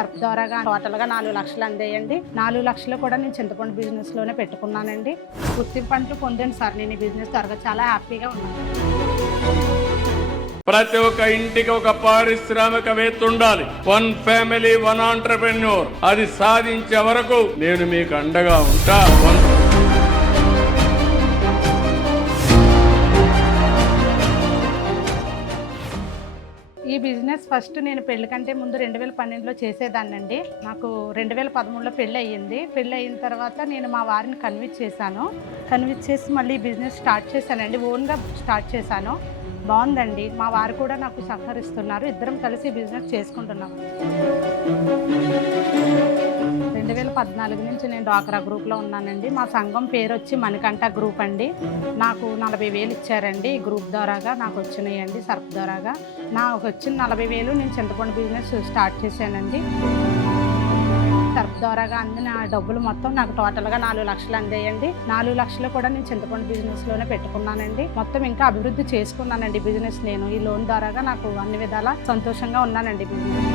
సర్ప్ ద్వారాగా టోటల్గా 4 లక్షలు అందేయండి. 4 లక్షలు కూడా నేను చింతపండు బిజినెస్లోనే పెట్టుకున్నానండి. గుర్తింపు అంటూ పొందాను సార్ నేను ఈ బిజినెస్ ద్వారా. చాలా హ్యాపీగా ఉన్నాను. ప్రతి ఒక్క ఇంటికి ఒక పారిశ్రామికవేత్త ఉండాలి. 1 ఫ్యామిలీ 1 ఆంటర్‌ప్రెన్యూర్. అది సాధించే వరకు నేను మీకు అండగా ఉంటా. ఈ బిజినెస్ ఫస్ట్ నేను పెళ్లి కంటే ముందు 2012లో చేసేదాన్నండి. నాకు 2013లో పెళ్ళి అయ్యింది. పెళ్ళి అయిన తర్వాత నేను మా వారిని కన్విన్స్ చేసి మళ్ళీ ఈ బిజినెస్ స్టార్ట్ చేశానండి. ఓన్గా స్టార్ట్ చేశాను. బాగుందండి. మా వారు కూడా నాకు సహకరిస్తున్నారు. ఇద్దరం కలిసి బిజినెస్ చేసుకుంటున్నాం. 2014 నుంచి నేను డ్వాక్రా గ్రూప్లో ఉన్నానండి. మా సంఘం పేరు వచ్చి మణికంఠ గ్రూప్ అండి. నాకు 40,000 ఇచ్చారండి. ఈ గ్రూప్ ద్వారాగా నాకు వచ్చినాయండి. సర్ప్ ద్వారాగా నాకు వచ్చిన 40,000 నేను చింతపండు బిజినెస్ స్టార్ట్ చేశానండి. సర్ప్ ద్వారాగా అందిన డబ్బులు మొత్తం నాకు టోటల్గా 4 లక్షలు అందేయండి. 4 లక్షలు కూడా నేను చింతపండు బిజినెస్లోనే పెట్టుకున్నానండి. మొత్తం ఇంకా అభివృద్ధి చేసుకున్నానండి బిజినెస్. నేను ఈ లోన్ ద్వారాగా నాకు అన్ని విధాలా సంతోషంగా ఉన్నానండి బిజినెస్.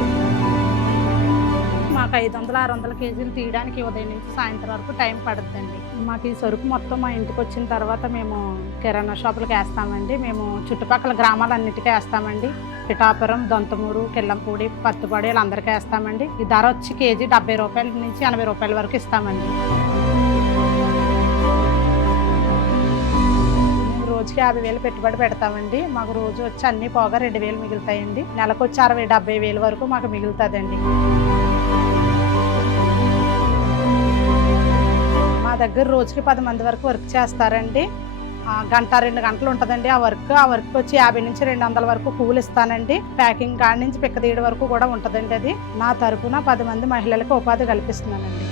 మాకు 500-600 కేజీలు తీయడానికి ఉదయం నుంచి సాయంత్రం వరకు టైం పడుతుందండి. మాకు ఈ సరుకు మొత్తం మా ఇంటికి వచ్చిన తర్వాత మేము కిరాణా షాపులకు వేస్తామండి. మేము చుట్టుపక్కల గ్రామాలన్నిటికీ వేస్తామండి. పిఠాపురం, దొంతమూరు, కిల్లంపూడి, పత్తుపాడి వీళ్ళందరికీ వేస్తామండి. ఈ ధర వచ్చి కేజీ 70 రూపాయల నుంచి 80 రూపాయల వరకు ఇస్తామండి. రోజుకి 50,000 పెట్టుబడి పెడతామండి. మాకు రోజు వచ్చి అన్నీ పోగా 2,000 మిగులుతాయండి. నెలకు వచ్చి 60,000-70,000 వరకు మాకు మిగులుతుందండి. మా దగ్గర రోజుకి 10 మంది వరకు వర్క్ చేస్తారండి. 1-2 గంటలు ఉంటుందండి ఆ వర్క్ వచ్చి 50 నుంచి 200 వరకు కూలి ఇస్తానండి. ప్యాకింగ్ కాడి నుంచి పిక్క తీయడం వరకు కూడా ఉంటుందండి. అది నా తరపున 10 మంది మహిళలకు ఉపాధి కల్పిస్తున్నానండి.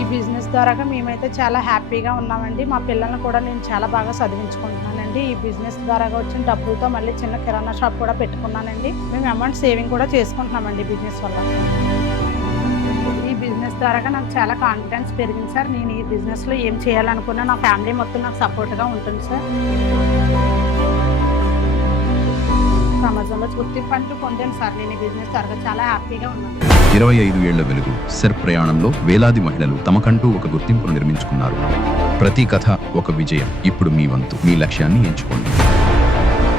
ఈ బిజినెస్ ద్వారా మేమైతే చాలా హ్యాపీగా ఉన్నామండి. మా పిల్లల్ని కూడా నేను చాలా బాగా చదివించుకుంటున్నానండి. ఈ బిజినెస్ ద్వారా వచ్చిన డబ్బులతో మళ్ళీ చిన్న కిరాణా షాప్ కూడా పెట్టుకున్నానండి. మేము అమౌంట్ సేవింగ్ కూడా చేసుకుంటున్నామండి బిజినెస్ వల్ల. ఈ బిజినెస్ ద్వారా నాకు చాలా కాన్ఫిడెన్స్ పెరిగింది సార్. నేను ఈ బిజినెస్లో ఏం చేయాలనుకున్నా నా ఫ్యామిలీ మొత్తం నాకు సపోర్ట్గా ఉంటుంది సార్. సమాజంలో గుర్తింపు అంటూ పొందాను సార్ నేను ఈ బిజినెస్ ద్వారా. చాలా హ్యాపీగా ఉన్నాను. 25 ఏళ్ల వెలుగు సర్ప్ ప్రయాణంలో వేలాది మహిళలు తమకంటూ ఒక గుర్తింపును నిర్మించుకున్నారు. ప్రతి కథ ఒక విజయం. ఇప్పుడు మీ వంతు. మీ లక్ష్యాన్ని ఎంచుకోండి.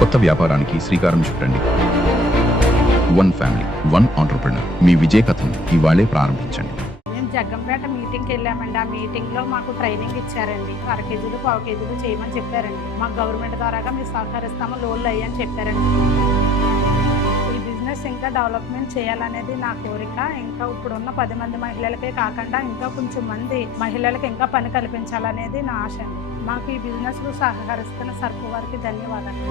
కొత్త వ్యాపారానికి శ్రీకారం చుట్టండి. 1 ఫ్యామిలీ 1 ఆంటర్‌ప్రెన్యూర్. మీ విజయ కథను ఇవాళే ప్రారంభించండి. మేము జగ్గంపేట మీటింగ్కి వెళ్ళామండి. ఆ మీటింగ్లో మాకు ట్రైనింగ్ ఇచ్చారండి. 1/2 కేజీలు 1/4 కేజీలు చేయమని చెప్పారండి. మాకు గవర్నమెంట్ ద్వారాగా మీరు సహకరిస్తాము, లోన్లు అయ్యని చెప్పారండి. ఈ బిజినెస్ ఇంకా డెవలప్మెంట్ చేయాలనేది నా కోరిక. ఇంకా ఇప్పుడున్న 10 మంది మహిళలకే కాకుండా ఇంకా కొంచెం మంది మహిళలకు ఇంకా పని కల్పించాలనేది నా ఆశ అండి. మాకు ఈ బిజినెస్కు సహకరిస్తున్న సర్ప్ వారికి ధన్యవాదాలు.